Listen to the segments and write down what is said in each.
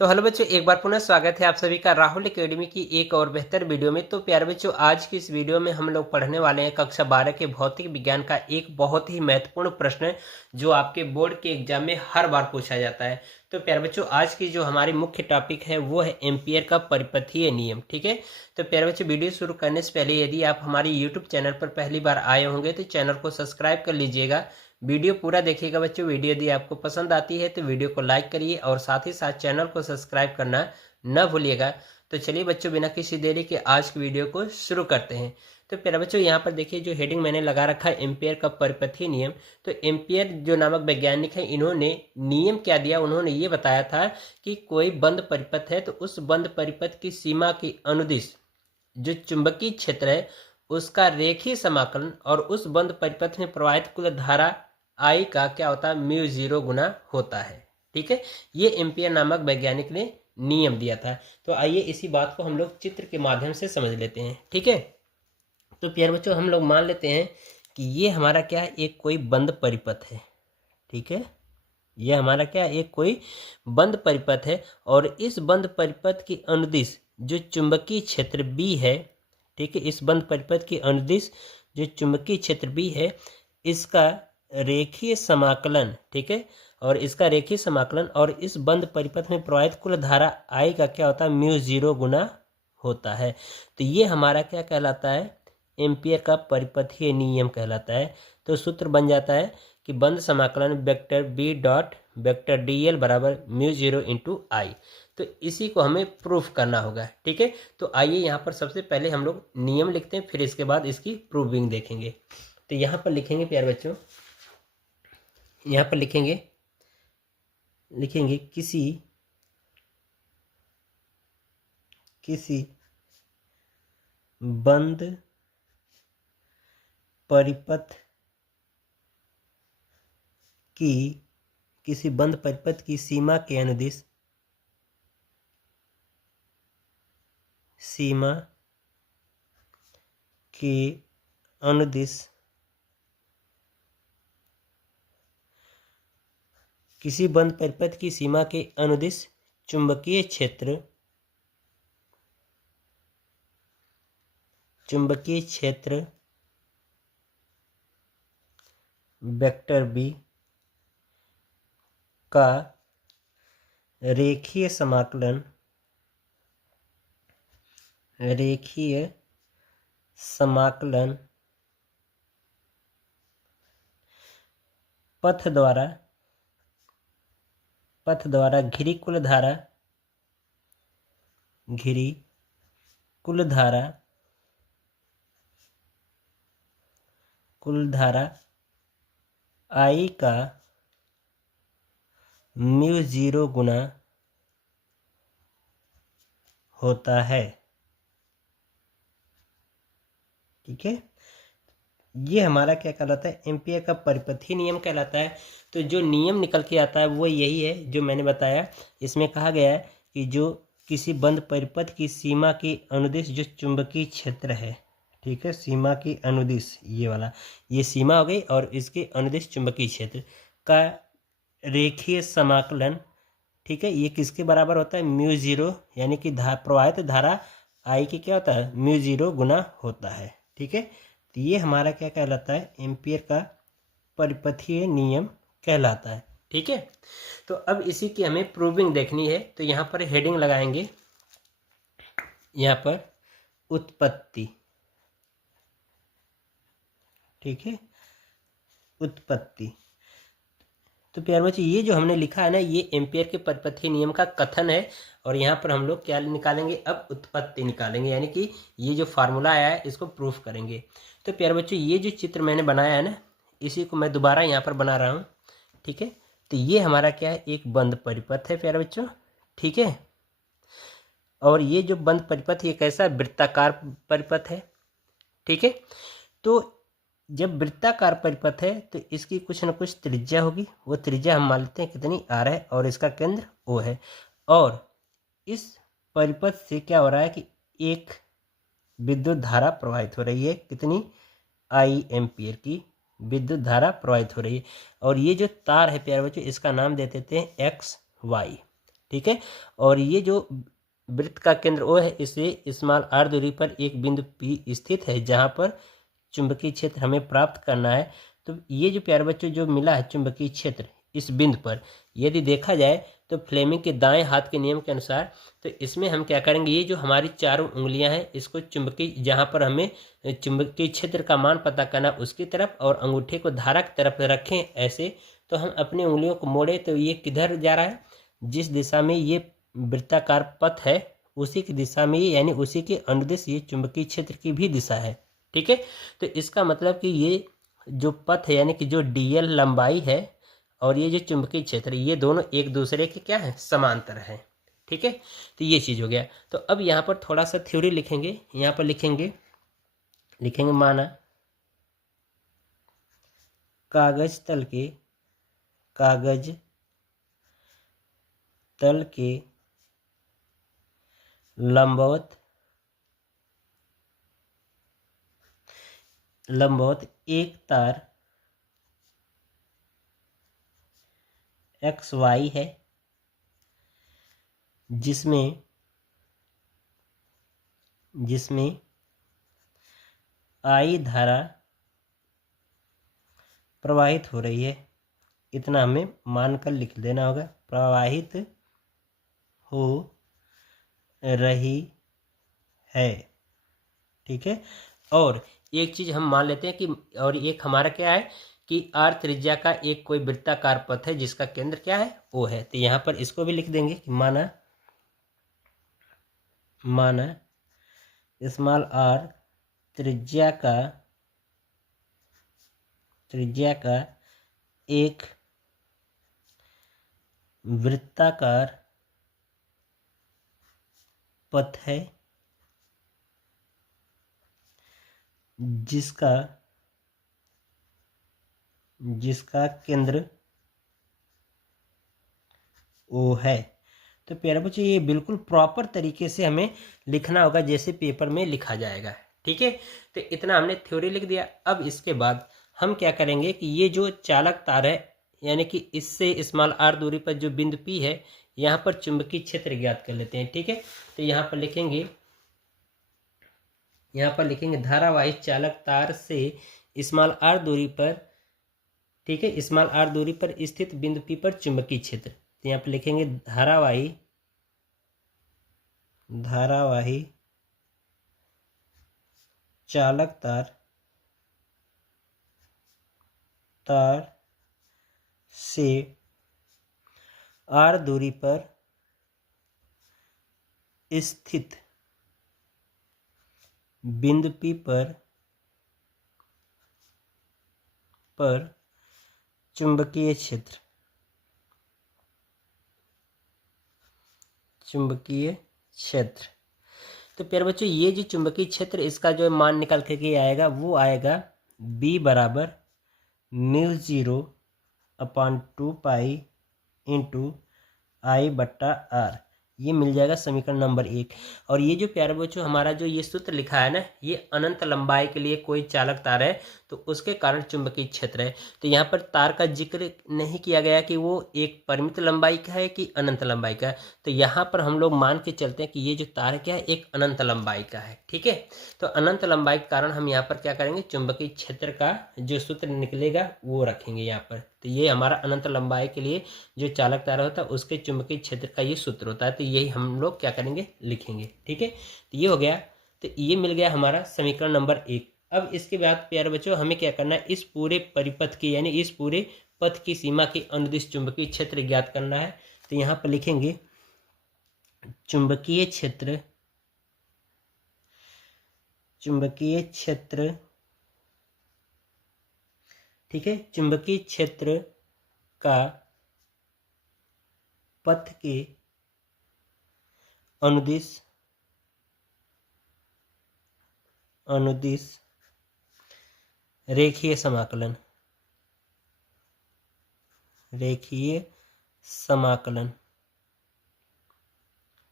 तो हेलो बच्चों, एक बार पुनः स्वागत है आप सभी का राहुल एकेडमी की एक और बेहतर वीडियो में। तो प्यारे बच्चों, आज की इस वीडियो में हम लोग पढ़ने वाले हैं कक्षा 12 के भौतिक विज्ञान का एक बहुत ही महत्वपूर्ण प्रश्न जो आपके बोर्ड के एग्जाम में हर बार पूछा जाता है। तो प्यारे बच्चों, आज की जो हमारी मुख्य टॉपिक है वो है एम्पियर का परिपथीय नियम। ठीक है, तो प्यारे बच्चों, वीडियो शुरू करने से पहले यदि आप हमारे यूट्यूब चैनल पर पहली बार आए होंगे तो चैनल को सब्सक्राइब कर लीजिएगा। वीडियो पूरा देखिएगा बच्चों। वीडियो यदि आपको पसंद आती है तो वीडियो को लाइक करिए और साथ ही साथ चैनल को सब्सक्राइब करना न भूलिएगा। तो चलिए बच्चों, बिना किसी देरी के आज की वीडियो को शुरू करते हैं। तो प्यारे बच्चों, यहाँ पर देखिए जो हेडिंग मैंने लगा रखा है एम्पियर का परिपथीय नियम। तो एम्पियर जो नामक वैज्ञानिक है, इन्होंने नियम क्या दिया, उन्होंने ये बताया था कि कोई बंद परिपथ है तो उस बंद परिपथ की सीमा की अनुदिश जो चुंबकीय क्षेत्र है उसका रेखीय समाकलन और उस बंद परिपथ में प्रवाहित कुल धारा आई का क्या होता है, म्यू 0 गुना होता है। ठीक है, ये एम्पियर नामक वैज्ञानिक ने नियम दिया था। तो आइए इसी बात को हम लोग चित्र के माध्यम से समझ लेते हैं। ठीक है, तो प्यारे बच्चों, हम लोग मान लेते हैं कि ये हमारा क्या है, एक कोई बंद परिपथ है। ठीक है, यह हमारा क्या है, एक कोई बंद परिपथ है और इस बंद परिपथ की अनुदिश जो चुंबकीय क्षेत्र बी है, ठीक है, इस बंद परिपथ की अनुदिश जो चुंबकीय क्षेत्र बी है इसका रेखीय समाकलन, ठीक है, और इसका रेखीय समाकलन और इस बंद परिपथ में प्रवाहित कुल धारा आई का क्या होता है, म्यू 0 गुना होता है। तो ये हमारा क्या कहलाता है, एम्पियर का परिपथीय नियम कहलाता है। तो सूत्र बन जाता है कि बंद समाकलन vector B dot vector d l बराबर म्यू 0 इंटू आई। तो इसी को हमें प्रूफ करना होगा। ठीक है, तो आइए यहाँ पर सबसे पहले हम लोग नियम लिखते हैं, फिर इसके बाद इसकी प्रूविंग देखेंगे। तो यहाँ पर लिखेंगे प्यारे बच्चों, यहाँ पर लिखेंगे किसी बंद परिपथ की सीमा के अनुदिश किसी बंद परिपथ की सीमा के अनुदिश चुंबकीय क्षेत्र वेक्टर बी का रेखीय समाकलन पथ द्वारा घिरी कुल धारा आई का म्यू 0 गुना होता है। ठीक है, ये हमारा क्या कहलाता है, एम्पियर का परिपथीय नियम कहलाता है। तो जो नियम निकल के आता है वो यही है जो मैंने बताया। इसमें कहा गया है कि जो किसी बंद परिपथ की सीमा की अनुदिश जो चुंबकीय क्षेत्र है, ठीक है, सीमा की अनुदिश, ये वाला, ये सीमा हो गई, और इसके अनुदिश चुंबकीय क्षेत्र का रेखीय समाकलन, ठीक है, ये किसके बराबर होता है, म्यू 0, यानी कि प्रवाहित धारा आई की क्या होता है, म्यू 0 गुना होता है। ठीक है, तो ये हमारा क्या कहलाता है, एम्पियर का परिपथीय नियम कहलाता है। ठीक है, तो अब इसी की हमें प्रूविंग देखनी है। तो यहाँ पर हेडिंग लगाएंगे, यहाँ पर उत्पत्ति। ठीक है, उत्पत्ति। तो प्यारे बच्चों, ये जो हमने लिखा है ना, ये एम्पियर के परिपथीय नियम का कथन है। और यहाँ पर हम लोग क्या निकालेंगे, अब उत्पत्ति निकालेंगे, यानी कि ये जो फार्मूला आया है इसको प्रूफ करेंगे। तो प्यारे बच्चों, ये जो चित्र मैंने बनाया है ना, इसी को मैं दोबारा यहाँ पर बना रहा हूँ। ठीक है, तो ये हमारा क्या है, एक बंद परिपथ है प्यारे बच्चों। ठीक है, और ये जो बंद परिपथ ये कैसा वृत्ताकार परिपथ है। ठीक है, तो जब वृत्ताकार परिपथ है तो इसकी कुछ न कुछ त्रिज्या होगी। वो त्रिज्या हम मान लेते हैं कितनी, r है, और इसका केंद्र O है। और इस परिपथ से क्या हो रहा है कि एक विद्युत धारा प्रवाहित हो रही है, कितनी, I एम्पियर की विद्युत धारा प्रवाहित हो रही है। और ये जो तार है प्यारे बच्चों, इसका नाम दे देते हैं XY। ठीक है। और ये जो वृत्त का केंद्र O है, इसे स्मॉल r दूरी पर एक बिंदु P स्थित है जहाँ पर चुंबकीय क्षेत्र हमें प्राप्त करना है। तो ये जो प्यारे बच्चों जो मिला है चुंबकीय क्षेत्र इस बिंदु पर, यदि देखा जाए तो फ्लेमिंग के दाएं हाथ के नियम के अनुसार, तो इसमें हम क्या करेंगे, ये जो हमारी चारों उंगलियां हैं इसको चुंबकीय, जहां पर हमें चुंबकीय क्षेत्र का मान पता करना उसकी तरफ और अंगूठे को धारा की तरफ रखें ऐसे, तो हम अपनी उंगलियों को मोड़े तो ये किधर जा रहा है, जिस दिशा में ये वृत्ताकार पथ है उसी की दिशा में, यानी उसी के अनुदिश ये चुंबकीय क्षेत्र की भी दिशा है। ठीक है। तो इसका मतलब कि ये जो पथ है यानी कि जो डीएल लंबाई है और ये जो चुंबकीय क्षेत्र, ये दोनों एक दूसरे के क्या है, समांतर है। ठीक है। तो ये चीज हो गया। तो अब यहाँ पर थोड़ा सा थ्योरी लिखेंगे। यहाँ पर लिखेंगे माना कागज तल के लंबवत एक तार XY है जिसमें I धारा प्रवाहित हो रही है। इतना हमें मानकर लिख देना होगा, प्रवाहित हो रही है। ठीक है। और एक चीज हम मान लेते हैं कि, और एक हमारा क्या है कि R त्रिज्या का एक कोई वृत्ताकार पथ है जिसका केंद्र क्या है, O है। तो यहाँ पर इसको भी लिख देंगे कि माना स्मॉल r त्रिज्या का एक वृत्ताकार पथ है जिसका केंद्र O है। तो प्यारे बच्चों ये बिल्कुल प्रॉपर तरीके से हमें लिखना होगा जैसे पेपर में लिखा जाएगा। ठीक है। तो इतना हमने थ्योरी लिख दिया। अब इसके बाद हम क्या करेंगे कि ये जो चालक तार है यानी कि इससे स्मॉल r दूरी पर जो बिंदु P है, यहाँ पर चुंबकीय क्षेत्र ज्ञात कर लेते हैं। ठीक है। तो यहाँ पर लिखेंगे धारावाही चालक तार से स्मॉल r दूरी पर, ठीक है, स्मॉल r दूरी पर स्थित बिंदु P पर चुंबकीय क्षेत्र। तो यहाँ पर लिखेंगे धारावाही चालक तार से r दूरी पर स्थित बिंदु P पर चुंबकीय क्षेत्र तो प्यारे बच्चों ये जो चुंबकीय क्षेत्र इसका जो मान निकल के आएगा वो आएगा B बराबर μ0/2π × I/r। ये मिल जाएगा समीकरण नंबर 1। और ये जो प्यारे बच्चों हमारा जो ये सूत्र लिखा है ना, ये अनंत लंबाई के लिए कोई चालक तार है तो उसके कारण चुंबकीय क्षेत्र है। तो यहाँ पर तार का जिक्र नहीं किया गया कि वो एक परिमित लंबाई का है कि अनंत लंबाई का है। तो यहाँ पर हम लोग मान के चलते हैं कि ये जो तार क्या है एक अनंत लंबाई का है। ठीक है। तो अनंत लंबाई के कारण हम यहाँ पर क्या करेंगे, चुंबकीय क्षेत्र का जो सूत्र निकलेगा वो रखेंगे यहाँ पर। तो ये हमारा अनंत लंबाई के लिए जो चालक तार होता है उसके चुंबकीय क्षेत्र का ये सूत्र होता है। तो यही हम लोग क्या करेंगे, लिखेंगे। ठीक है। तो ये हो गया। तो ये मिल गया हमारा समीकरण नंबर 1। अब इसके बाद प्यारे बच्चों हमें क्या करना है, इस पूरे परिपथ की यानी इस पूरे पथ की सीमा के अनुदिश चुंबकीय क्षेत्र ज्ञात करना है। तो यहाँ पर लिखेंगे चुंबकीय क्षेत्र, ठीक है, चुंबकीय क्षेत्र का पथ के अनुदिश रेखीय समाकलन।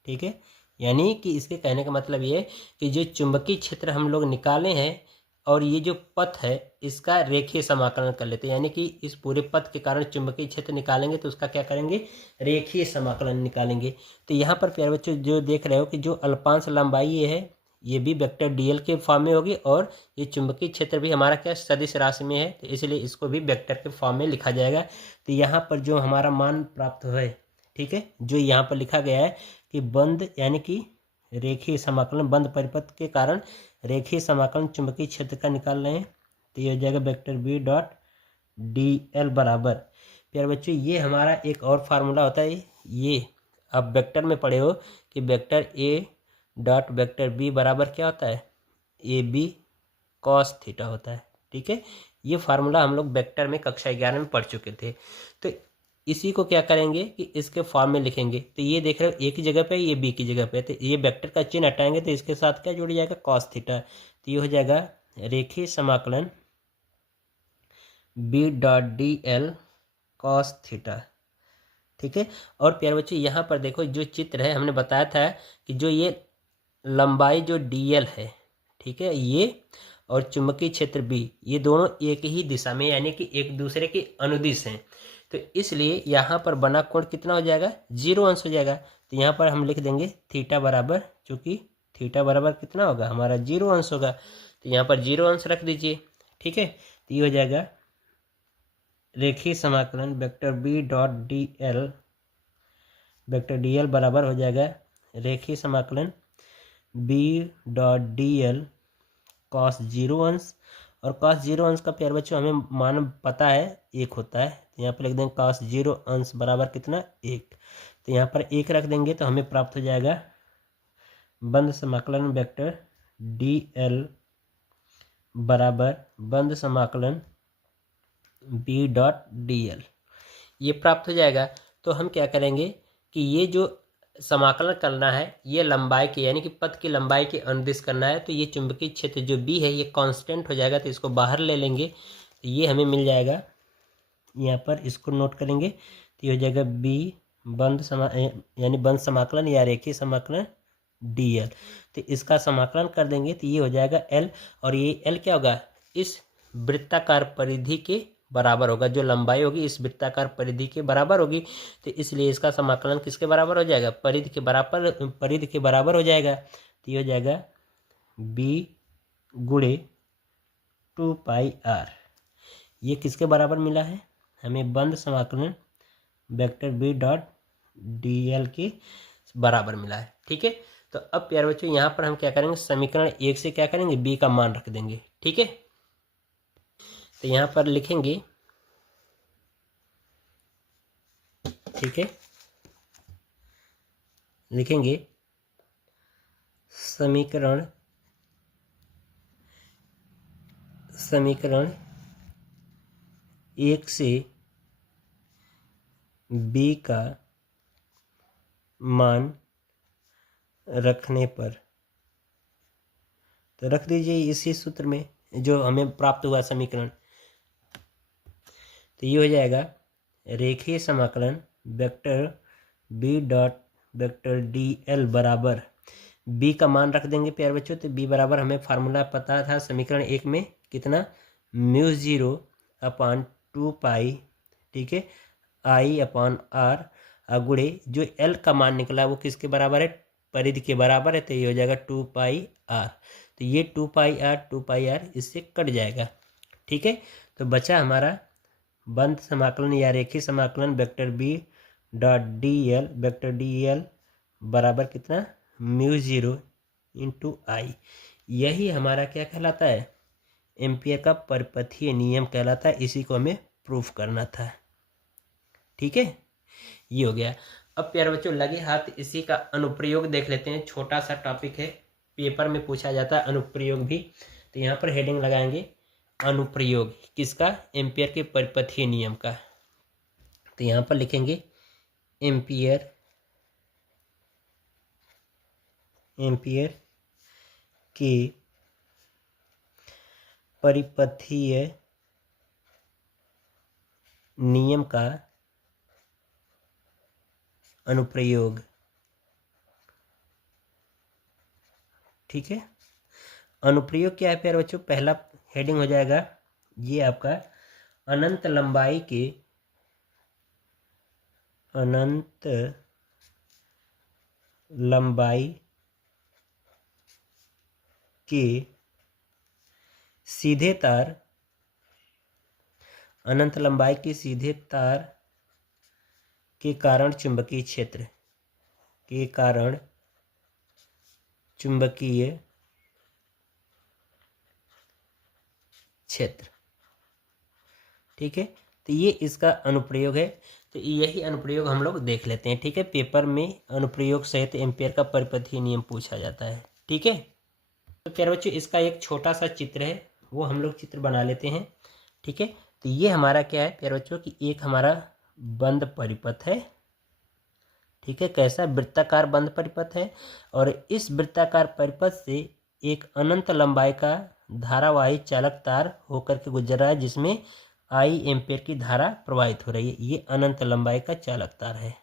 ठीक है। यानी कि इसके कहने का मतलब ये है कि जो चुंबकीय क्षेत्र हम लोग निकाले हैं और ये जो पथ है इसका रेखीय समाकलन कर लेते हैं, यानी कि इस पूरे पथ के कारण चुंबकीय क्षेत्र निकालेंगे तो उसका क्या करेंगे, रेखीय समाकलन निकालेंगे। तो यहाँ पर प्यारे बच्चों जो देख रहे हो कि जो अल्पांश लंबाई ये है ये भी वेक्टर डीएल के फॉर्म में होगी, और ये चुंबकीय क्षेत्र भी हमारा क्या सदिश राशि में है, तो इसलिए इसको भी वेक्टर के फॉर्म में लिखा जाएगा। तो यहाँ पर जो हमारा मान प्राप्त हुआ है, ठीक है, जो यहाँ पर लिखा गया है कि बंद यानी कि रेखीय समाकलन, बंद परिपथ के कारण रेखीय समाकलन चुंबकीय क्षेत्र का निकाल रहे हैं, तो ये हो जाएगा vector B dot d l बराबर। प्यारे बच्चों ये हमारा एक और फार्मूला होता है, ये आप वेक्टर में पढ़े हो कि vector A dot vector B बराबर क्या होता है, ए बी कॉस थीटा होता है। ठीक है, ये फार्मूला हम लोग वेक्टर में कक्षा 11 में पढ़ चुके थे। तो इसी को क्या करेंगे कि इसके फॉर्म में लिखेंगे। तो ये देख रहे हो ए की जगह पे, ये बी की जगह पे, तो ये वेक्टर का चिन्ह हटाएंगे तो इसके साथ क्या जुड़ जाएगा, कॉस थीटा। तो ये हो जाएगा रेखीय समाकलन B dot d l cos theta. ठीक है, और प्यारे बच्चों यहाँ पर देखो जो चित्र है, हमने बताया था कि जो ये लंबाई जो डी एल है, ठीक है, ये और चुंबकीय क्षेत्र बी, ये दोनों एक ही दिशा में यानी कि एक दूसरे के अनुदिश हैं। तो इसलिए यहाँ पर बना कोण कितना हो जाएगा, 0 अंश हो जाएगा। तो यहाँ पर हम लिख देंगे थीटा बराबर, चूँकि थीटा बराबर कितना होगा हमारा 0 अंश होगा, तो यहाँ पर 0 अंश रख दीजिए। ठीक है, तो ये हो जाएगा रेखीय समाकलन vector B dot d l, vector d l बराबर हो जाएगा रेखीय समाकलन B dot d l cos 0 अंश, और कॉस 0 अंश का प्यारे बच्चों हमें मान पता है 1 होता है, तो यहाँ पर लिख देंगे कॉस 0 अंश बराबर कितना 1। तो यहाँ पर 1 रख देंगे तो हमें प्राप्त हो जाएगा बंद समाकलन वेक्टर डी एल बराबर बंद समाकलन बी डॉट डी एल, ये प्राप्त हो जाएगा। तो हम क्या करेंगे कि ये जो समाकलन करना है ये लंबाई के यानी कि पथ की लंबाई के अनुदिश करना है, तो ये चुंबकीय क्षेत्र जो बी है ये कांस्टेंट हो जाएगा, तो इसको बाहर ले लेंगे तो ये हमें मिल जाएगा, यहाँ पर इसको नोट करेंगे तो ये हो जाएगा बी बंद यानी बंद समाकलन या रेखीय समाकलन डी एल। तो इसका समाकलन कर देंगे तो ये हो जाएगा एल, और ये एल क्या होगा, इस वृत्ताकार परिधि के बराबर होगा, जो लंबाई होगी इस वृत्ताकार परिधि के बराबर होगी। तो इसलिए इसका समाकलन किसके बराबर हो जाएगा, परिधि के बराबर हो जाएगा। तो ये हो जाएगा बी गुणे 2 पाई आर, ये किसके बराबर मिला है हमें, बंद समाकलन vector B dot d l के बराबर मिला है। ठीक है, तो अब प्यारे बच्चों यहाँ पर हम क्या करेंगे, समीकरण 1 से क्या करेंगे, बी का मान रख देंगे। ठीक है, तो यहाँ पर लिखेंगे, ठीक है, लिखेंगे समीकरण 1 से बी का मान रखने पर, तो रख दीजिए इसी सूत्र में जो हमें प्राप्त हुआ समीकरण। तो ये हो जाएगा रेखीय समाकलन vector B dot vector d l बराबर, बी का मान रख देंगे प्यारे बच्चों, तो बी बराबर हमें फार्मूला पता था समीकरण 1 में कितना, μ0 अपान 2 पाई, ठीक है, आई अपान आर अगुड़े जो एल का मान निकला वो किसके बराबर है, परिधि के बराबर है, तो ये हो जाएगा 2 पाई आर। तो ये 2 पाई आर इससे कट जाएगा। ठीक है, तो बचा हमारा बंद समाकलन या रेखीय समाकलन vector B dot d l, vector d l बराबर कितना, μ0 इंटू आई। यही हमारा क्या कहलाता है, एम्पियर का परिपथीय नियम कहलाता है, इसी को हमें प्रूफ करना था। ठीक है, ये हो गया। अब प्यारे बच्चों लगे हाथ इसी का अनुप्रयोग देख लेते हैं, छोटा सा टॉपिक है, पेपर में पूछा जाता है अनुप्रयोग भी। तो यहाँ पर हेडिंग लगाएंगे अनुप्रयोग किसका, एम्पियर के परिपथीय नियम का। तो यहाँ पर लिखेंगे एम्पियर के परिपथीय नियम का अनुप्रयोग। ठीक है, अनुप्रयोग क्या है प्यारे बच्चों, पहला हेडिंग हो जाएगा ये आपका अनंत लंबाई के सीधे तार अनंत लंबाई के सीधे तार के कारण चुंबकीय क्षेत्र के कारण चुंबकीय क्षेत्र। ठीक है, तो ये इसका अनुप्रयोग है। तो यही अनुप्रयोग हम लोग देख लेते हैं। ठीक है, पेपर में अनुप्रयोग सहित एम्पियर का परिपथीय नियम पूछा जाता है। ठीक है, तो प्यारे बच्चों इसका एक छोटा सा चित्र है, वो हम लोग चित्र बना लेते हैं। ठीक है, तो ये हमारा क्या है प्यारे बच्चों कि एक हमारा बंद परिपथ है। ठीक है, कैसा वृत्ताकार बंद परिपथ है, और इस वृत्ताकार परिपथ से एक अनंत लंबाई का धारावाही चालक तार होकर के गुजर रहा है, जिसमें आई एम्पियर की धारा प्रवाहित हो रही है। ये अनंत लंबाई का चालक तार है।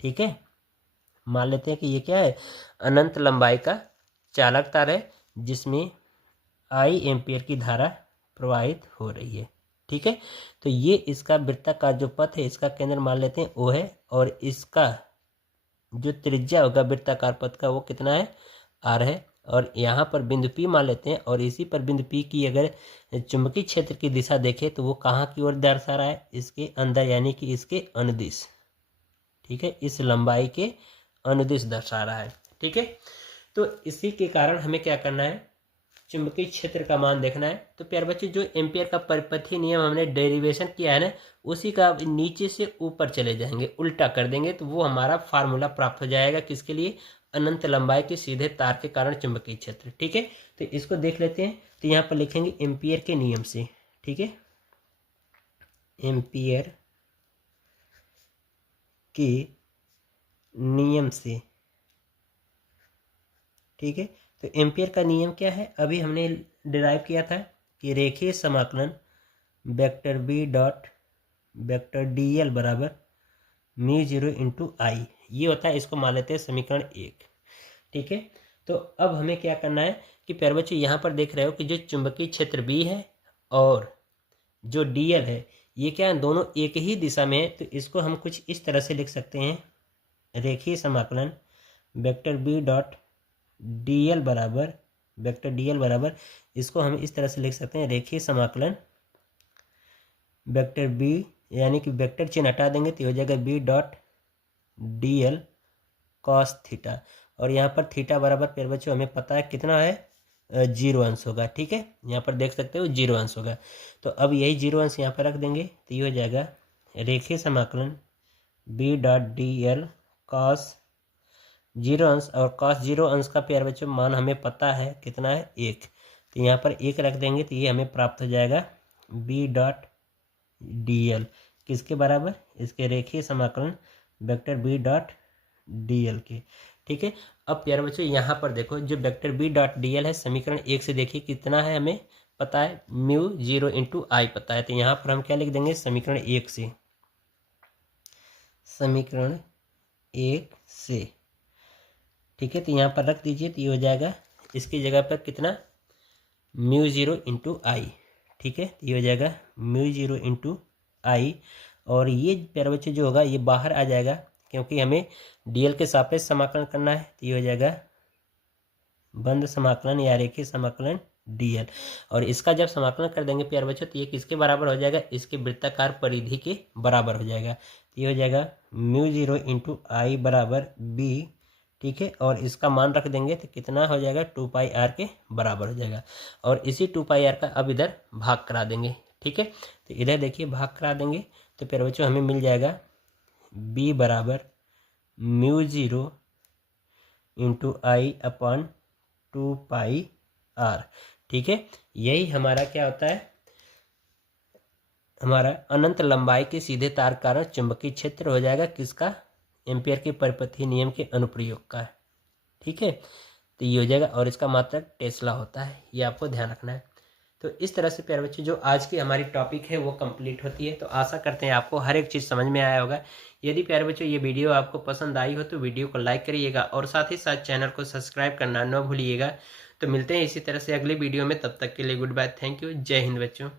ठीक है, मान लेते हैं कि ये क्या है, अनंत लंबाई का चालक तार है, जिसमें आई एम्पियर की धारा प्रवाहित हो रही है। ठीक है, तो ये इसका वृत्ताकार जो पथ है, इसका केंद्र मान लेते हैं O है, और इसका जो त्रिज्या होगा वृत्ताकार पथ का वो कितना है, R है, और यहाँ पर बिंदु P मान लेते हैं, और इसी पर बिंदु P की अगर चुंबकीय क्षेत्र की दिशा देखें तो वो कहाँ की ओर दर्शा रहा है, इसके अंदर, यानी कि इसके अनुदिश। ठीक है, इस लंबाई के अनुदिश दर्शा रहा है। ठीक है, तो इसी के कारण हमें क्या करना है, चुंबकीय क्षेत्र का मान देखना है। तो प्यारे बच्चे जो एम्पियर का परिपथीय नियम हमने डेरिवेशन किया है ना, उसी का नीचे से ऊपर चले जाएंगे, उल्टा कर देंगे, तो वो हमारा फार्मूला प्राप्त हो जाएगा। किसके लिए, अनंत लंबाई के सीधे तार के कारण चुंबकीय क्षेत्र। ठीक है, तो इसको देख लेते हैं। तो यहाँ पर लिखेंगे एम्पियर के नियम से। ठीक है, एम्पियर के नियम से। ठीक है, तो एम्पियर का नियम क्या है, अभी हमने डिराइव किया था कि रेखीय समाकलन vector B dot vector d l बराबर म्यू जीरो इंटू आई, ये होता है। इसको मान लेते हैं समीकरण 1। ठीक है, तो अब हमें क्या करना है कि प्यारे बच्चों यहाँ पर देख रहे हो कि जो चुंबकीय क्षेत्र बी है और जो डी एल है, ये क्या है, दोनों एक ही दिशा में है। तो इसको हम कुछ इस तरह से लिख सकते हैं, रेखीय समाकलन vector B dot d l बराबर वेक्टर डी एल बराबर, इसको हम इस तरह से लिख सकते हैं, रेखीय समाकलन वेक्टर बी, यानी कि वेक्टर चिन्ह हटा देंगे तो हो जाएगा B dot d l cos theta, और यहाँ पर थीटा बराबर प्यारे बच्चों हमें पता है कितना है, 0 अंश होगा। ठीक है, यहाँ पर देख सकते हो 0 अंश होगा। तो अब यही 0 अंश यहाँ पर रख देंगे, तो ये हो जाएगा रेखीय समाकलन B dot d l cos 0 अंश, और कॉस 0 अंश का प्यारे बच्चों मान हमें पता है कितना है, 1। तो यहाँ पर 1 रख देंगे, तो ये हमें प्राप्त हो जाएगा बी डॉट डी एल, किसके बराबर, इसके रेखीय समाकलन vector B dot d l के। ठीक है, अब प्यारे बच्चों यहाँ पर देखो, जो vector B dot d l है, समीकरण 1 से देखिए कितना है, हमें पता है म्यू जीरो इंटू आई पता है। तो यहाँ पर हम क्या लिख देंगे, समीकरण 1 से, समीकरण 1 से। ठीक है, तो यहाँ पर रख दीजिए, तो ये हो जाएगा इसकी जगह पर कितना, म्यू जीरो इंटू आई। ठीक है, तो ये हो जाएगा म्यू जीरो इंटू आई, और ये प्यारे बच्चे जो होगा ये बाहर आ जाएगा, क्योंकि हमें डीएल के सापेक्ष समाकलन करना है। तो ये हो जाएगा बंद समाकलन या रेखीय समाकलन डीएल, और इसका जब समाकलन कर देंगे प्यारे बच्चों, तो ये किसके बराबर हो जाएगा, इसके वृत्ताकार परिधि के बराबर हो जाएगा। तो ये हो जाएगा म्यू जीरो इंटू आई बराबर बी। ठीक है, और इसका मान रख देंगे तो कितना हो जाएगा, 2 पाई आर के बराबर हो जाएगा, और इसी 2 पाई आर का अब इधर भाग करा देंगे। ठीक है, तो इधर देखिए भाग करा देंगे, तो फिर बच्चों हमें मिल जाएगा बी बराबर mu zero into I upon 2 pi r. ठीक है, यही हमारा क्या होता है, हमारा अनंत लंबाई के सीधे तार कारण चुंबकीय क्षेत्र हो जाएगा, किसका, एम्पियर के परिपथीय नियम के अनुप्रयोग का। ठीक है, तो ये हो जाएगा, और इसका मात्रक टेस्ला होता है, ये आपको ध्यान रखना है। तो इस तरह से प्यारे बच्चों जो आज की हमारी टॉपिक है वो कंप्लीट होती है। तो आशा करते हैं आपको हर एक चीज़ समझ में आया होगा। यदि प्यारे बच्चों ये वीडियो आपको पसंद आई हो तो वीडियो को लाइक करिएगा, और साथ ही साथ चैनल को सब्सक्राइब करना न भूलिएगा। तो मिलते हैं इसी तरह से अगले वीडियो में, तब तक के लिए गुड बाय, थैंक यू, जय हिंद बच्चों।